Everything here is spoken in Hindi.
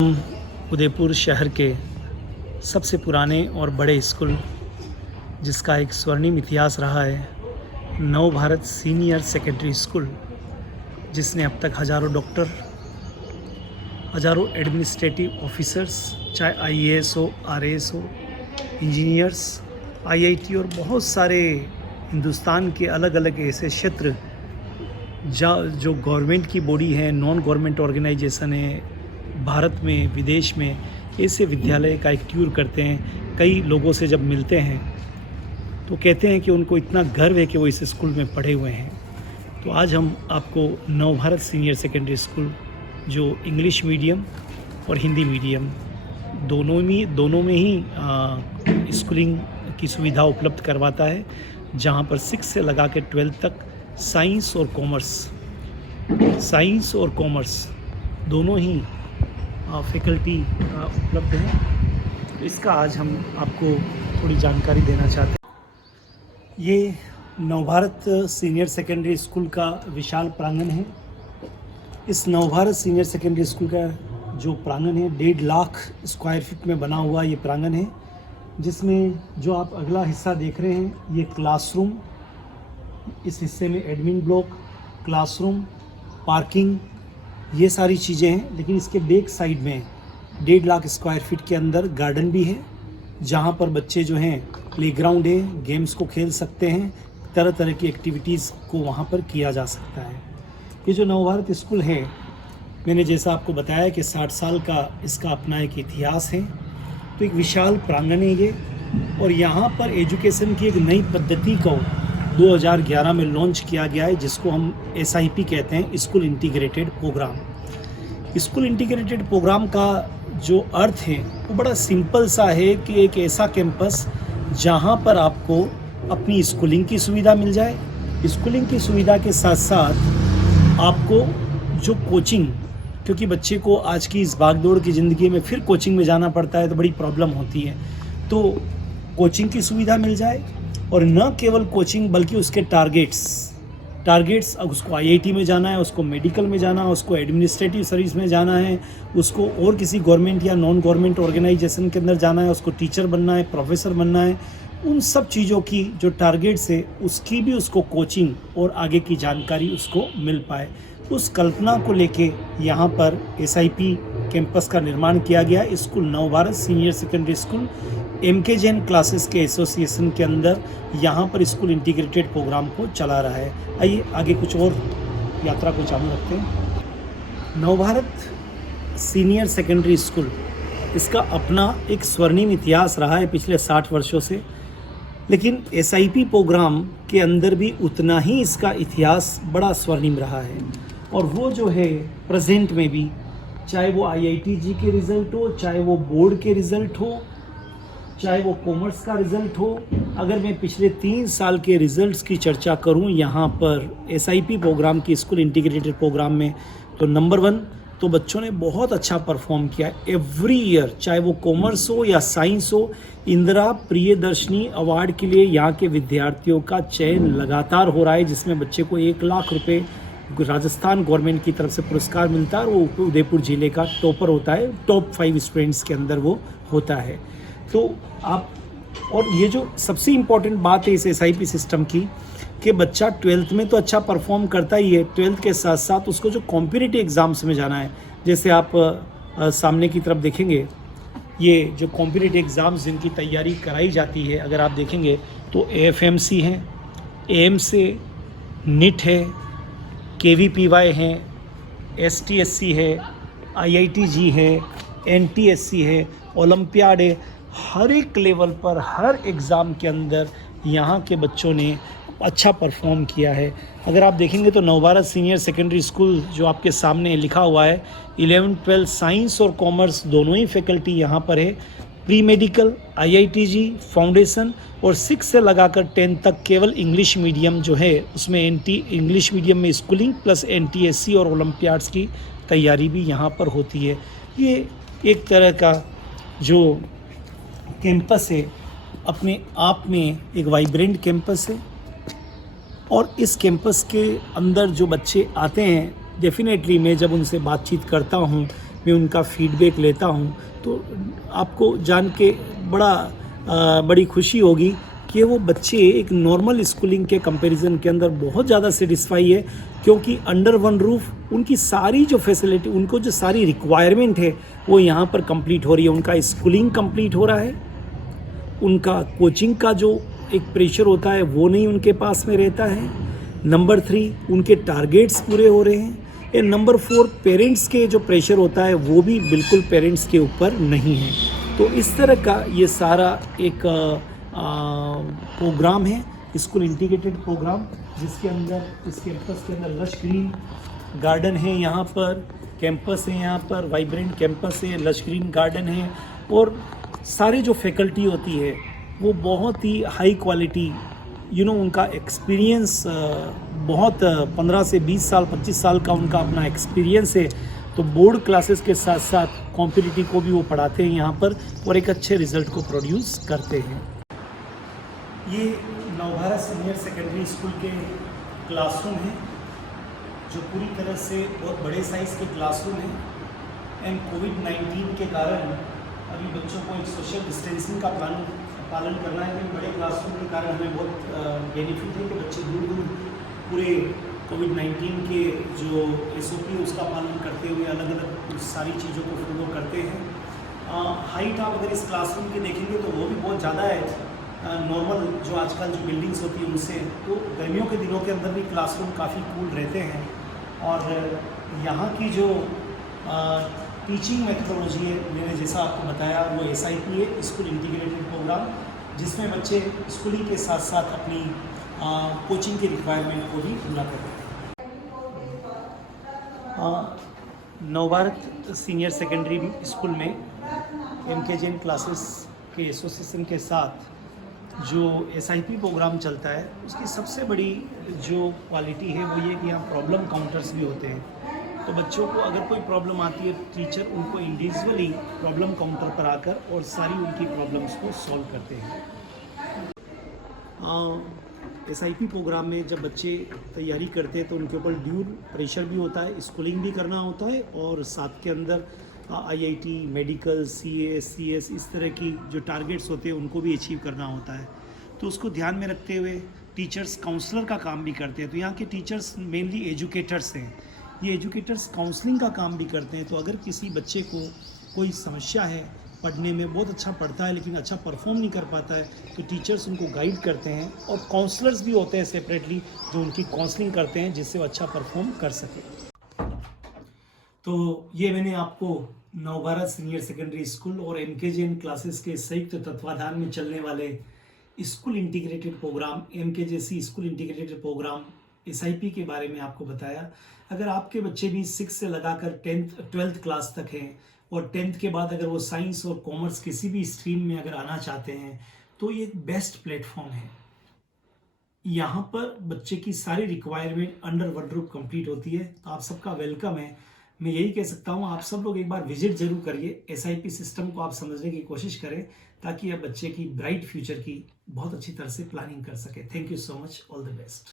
हम उदयपुर शहर के सबसे पुराने और बड़े स्कूल जिसका एक स्वर्णिम इतिहास रहा है नव भारत सीनियर सेकेंडरी स्कूल, जिसने अब तक हज़ारों डॉक्टर, हज़ारों एडमिनिस्ट्रेटिव ऑफिसर्स, चाहे आईएएस हो, आरएएस हो, इंजीनियर्स, आईआईटी और बहुत सारे हिंदुस्तान के अलग अलग ऐसे क्षेत्र जो गवर्नमेंट की बॉडी है, नॉन गवर्नमेंट ऑर्गेनाइजेशन है, भारत में विदेश में ऐसे विद्यालय का एक टूर करते हैं। कई लोगों से जब मिलते हैं तो कहते हैं कि उनको इतना गर्व है कि वो इस स्कूल में पढ़े हुए हैं। तो आज हम आपको नव भारत सीनियर सेकेंडरी स्कूल, जो इंग्लिश मीडियम और हिंदी मीडियम दोनों में ही स्कूलिंग की सुविधा उपलब्ध करवाता है, जहाँ पर 6 से लगा के 12 तक साइंस और कॉमर्स दोनों ही फैकल्टी उपलब्ध हैं। तो इसका आज हम आपको थोड़ी जानकारी देना चाहते हैं। ये नवभारत सीनियर सेकेंडरी स्कूल का विशाल प्रांगण है। इस नवभारत सीनियर सेकेंडरी स्कूल का जो प्रांगण है 1.5 लाख स्क्वायर फीट में बना हुआ ये प्रांगण है, जिसमें जो आप अगला हिस्सा देख रहे हैं ये क्लासरूम, इस हिस्से में एडमिन ब्लॉक, क्लासरूम, पार्किंग, ये सारी चीज़ें हैं। लेकिन इसके बैक साइड में 1.5 लाख स्क्वायर फीट के अंदर गार्डन भी है, जहाँ पर बच्चे जो हैं प्लेग्राउंड है, गेम्स को खेल सकते हैं, तरह तरह की एक्टिविटीज़ को वहाँ पर किया जा सकता है। ये जो नवभारत स्कूल है, मैंने जैसा आपको बताया कि 60 साल का इसका अपना एक इतिहास है। तो एक विशाल प्रांगण है ये, और यहाँ पर एजुकेशन की एक नई पद्धति को 2011 में लॉन्च किया गया है, जिसको हम SIP कहते हैं, school integrated programme. School integrated programme का जो अर्थ है वो बड़ा सिंपल सा है कि एक ऐसा कैंपस जहाँ पर आपको अपनी स्कूलिंग की सुविधा मिल जाए, स्कूलिंग की सुविधा के साथ साथ आपको जो कोचिंग, क्योंकि बच्चे को आज की इस भागदौड़ की ज़िंदगी में फिर कोचिंग में जाना पड़ता है तो बड़ी प्रॉब्लम होती है, तो कोचिंग की सुविधा मिल जाए। और न केवल कोचिंग बल्कि उसके टारगेट्स अब उसको IIT में जाना है, उसको मेडिकल में जाना है, उसको एडमिनिस्ट्रेटिव सर्विस में जाना है, उसको और किसी गवर्नमेंट या नॉन गवर्नमेंट ऑर्गेनाइजेशन के अंदर जाना है, उसको टीचर बनना है, प्रोफेसर बनना है, उन सब चीज़ों की जो टारगेट्स है उसकी भी उसको कोचिंग और आगे की जानकारी उसको मिल पाए, उस कल्पना को लेके यहाँ पर SIP कैंपस का निर्माण किया गया। School Navbharat senior secondary school MK Jain classes के एसोसिएशन के अंदर यहाँ पर स्कूल इंटीग्रेटेड प्रोग्राम को चला रहा है। आइए आगे कुछ और यात्रा को चालू रखते हैं। नवभारत सीनियर सेकेंडरी स्कूल, इसका अपना एक स्वर्णिम इतिहास रहा है पिछले 60 वर्षों से, लेकिन SIP प्रोग्राम के अंदर भी उतना ही इसका इतिहास बड़ा स्वर्णिम रहा है। और वो जो है प्रेजेंट में भी, चाहे वो IIT के रिज़ल्ट हो, चाहे वो बोर्ड के रिज़ल्ट हो, चाहे वो कॉमर्स का रिज़ल्ट हो, अगर मैं पिछले 3 साल के रिज़ल्ट्स की चर्चा करूं यहाँ पर SIP प्रोग्राम की स्कूल इंटीग्रेटेड प्रोग्राम में, तो नंबर 1 तो बच्चों ने बहुत अच्छा परफॉर्म किया एवरी ईयर, चाहे वो कॉमर्स हो या साइंस हो। इंदिरा प्रियदर्शनी अवार्ड के लिए यहाँ के विद्यार्थियों का चयन लगातार हो रहा है, जिसमें बच्चे को 1 लाख रुपये राजस्थान गवर्नमेंट की तरफ से पुरस्कार मिलता है, और वो उदयपुर ज़िले का टॉपर होता है, टॉप 5 स्टूडेंट्स के अंदर वो होता है। तो आप, और ये जो सबसे इम्पॉर्टेंट बात है इस SIP सिस्टम की, कि बच्चा 12th में तो अच्छा परफॉर्म करता ही है, 12th के साथ साथ उसको जो कॉम्पिटिटिव एग्ज़ाम्स में जाना है, जैसे आप सामने की तरफ देखेंगे, ये जो कॉम्पिटिटिव एग्ज़ाम्स जिनकी तैयारी कराई जाती है, अगर आप देखेंगे तो AFMC हैं, AIMS है, NIT है, KVPY है, STSC है, IITG है, NTSC है, ओलंपियाड है। हर एक लेवल पर, हर एग्ज़ाम के अंदर यहाँ के बच्चों ने अच्छा परफॉर्म किया है। अगर आप देखेंगे तो नवभारत सीनियर सेकेंडरी स्कूल जो आपके सामने लिखा हुआ है, 11-12 साइंस और कॉमर्स दोनों ही फैकल्टी यहाँ पर है। प्री मेडिकल, IITG, फाउंडेशन, और 6 से लगाकर 10 तक केवल इंग्लिश मीडियम जो है, उसमें इंग्लिश मीडियम में स्कूलिंग प्लस NTSC और ओलंपियाड्स की तैयारी भी यहाँ पर होती है। ये एक तरह का जो कैंपस है, अपने आप में एक वाइब्रेंट कैंपस है। और इस कैंपस के अंदर जो बच्चे आते हैं, डेफिनेटली मैं जब उनसे बातचीत करता हूँ मैं उनका फीडबैक लेता हूँ, तो आपको जान के बड़ी खुशी होगी कि वो बच्चे एक नॉर्मल स्कूलिंग के कंपैरिजन के अंदर बहुत ज़्यादा सेटिस्फाई है, क्योंकि अंडर वन रूफ उनकी सारी जो फैसिलिटी, उनको जो सारी रिक्वायरमेंट है वो यहाँ पर कंप्लीट हो रही है। उनका स्कूलिंग कंप्लीट हो रहा है, उनका कोचिंग का जो एक प्रेशर होता है वो नहीं उनके पास में रहता है। नंबर 3, उनके टारगेट्स पूरे हो रहे हैं। एंड नंबर 4, पेरेंट्स के जो प्रेशर होता है वो भी बिल्कुल पेरेंट्स के ऊपर नहीं है। तो इस तरह का ये सारा एक प्रोग्राम है, स्कूल इंटीग्रेटेड प्रोग्राम, जिसके अंदर इस कैंपस के अंदर लश ग्रीन गार्डन है, यहाँ पर कैंपस है, यहाँ पर वाइब्रेंट कैंपस है, लश ग्रीन गार्डन है, और सारे जो फैकल्टी होती है वो बहुत ही हाई क्वालिटी, उनका एक्सपीरियंस बहुत 15 से 20 साल 25 साल का उनका अपना एक्सपीरियंस है। तो बोर्ड क्लासेस के साथ साथ कॉम्पिटिटिव को भी वो पढ़ाते हैं यहाँ पर, और एक अच्छे रिजल्ट को प्रोड्यूस करते हैं। ये नवभारत सीनियर सेकेंडरी स्कूल के क्लासरूम हैं, जो पूरी तरह से बहुत बड़े साइज़ के क्लासरूम हैं। एंड कोविड-19 के कारण अभी बच्चों को एक सोशल डिस्टेंसिंग का पालन करना है, लेकिन बड़े क्लासरूम के कारण हमें बहुत बेनिफिट है कि बच्चे दूर दूर पूरे कोविड-19 के जो SOP है उसका पालन करते हुए अलग अलग सारी चीज़ों को फॉलो करते हैं। हाइट आप अगर इस क्लासरूम की देखेंगे तो वो भी बहुत ज़्यादा है नॉर्मल जो आजकल जो बिल्डिंग्स होती है उनसे। तो गर्मियों के दिनों के अंदर भी क्लासरूम काफ़ी कूल रहते हैं। और यहाँ की जो टीचिंग मेथडोलॉजी है, मैंने जैसा आपको बताया, वो SIP है, स्कूल इंटीग्रेटेड प्रोग्राम, जिसमें बच्चे स्कूलिंग के साथ साथ अपनी कोचिंग की रिक्वायरमेंट को भी पूरा करते हैं। नवभारत सीनियर सेकेंडरी स्कूल में MKJN क्लासेस के एसोसिएशन के साथ जो SIP प्रोग्राम चलता है, उसकी सबसे बड़ी जो क्वालिटी है वो ये कि यहाँ प्रॉब्लम काउंटर्स भी होते हैं। तो बच्चों को अगर कोई प्रॉब्लम आती है, टीचर उनको इंडिविजुअली प्रॉब्लम काउंटर पर आकर और सारी उनकी प्रॉब्लम्स को सॉल्व करते हैं। SIP प्रोग्राम में जब बच्चे तैयारी करते हैं तो उनके ऊपर ड्यूल प्रेशर भी होता है, स्कूलिंग भी करना होता है, और साथ के अंदर IIT, मेडिकल, CA, CS, इस तरह की जो टारगेट्स होते हैं उनको भी अचीव करना होता है। तो उसको ध्यान में रखते हुए टीचर्स काउंसलर का काम भी करते हैं। तो यहाँ के टीचर्स मेनली एजुकेटर्स हैं, ये एजुकेटर्स काउंसलिंग का काम भी करते हैं। तो अगर किसी बच्चे को कोई समस्या है, पढ़ने में बहुत अच्छा पढ़ता है लेकिन अच्छा परफॉर्म नहीं कर पाता है, तो टीचर्स उनको गाइड करते हैं, और काउंसलर्स भी होते हैं सेपरेटली जो उनकी काउंसलिंग करते हैं जिससे वो अच्छा परफॉर्म कर सके। तो ये मैंने आपको नवभारत सीनियर सेकेंडरी स्कूल और MKJN क्लासेस के संयुक्त तत्वाधान में चलने वाले school integrated programme, MKJC school integrated programme SIP के बारे में आपको बताया। अगर आपके बच्चे भी 6 से लगाकर 12th क्लास तक हैं, और 10th के बाद अगर वो साइंस और कॉमर्स किसी भी स्ट्रीम में अगर आना चाहते हैं, तो ये एक बेस्ट प्लेटफॉर्म है। यहाँ पर बच्चे की सारी requirement under one roof complete होती है। तो आप सबका वेलकम है। मैं यही कह सकता हूँ, आप सब लोग एक बार विजिट जरूर करिए, SIP सिस्टम को आप समझने की कोशिश करें, ताकि आप बच्चे की ब्राइट फ्यूचर की बहुत अच्छी तरह से प्लानिंग कर सके। Thank you so much, all the best.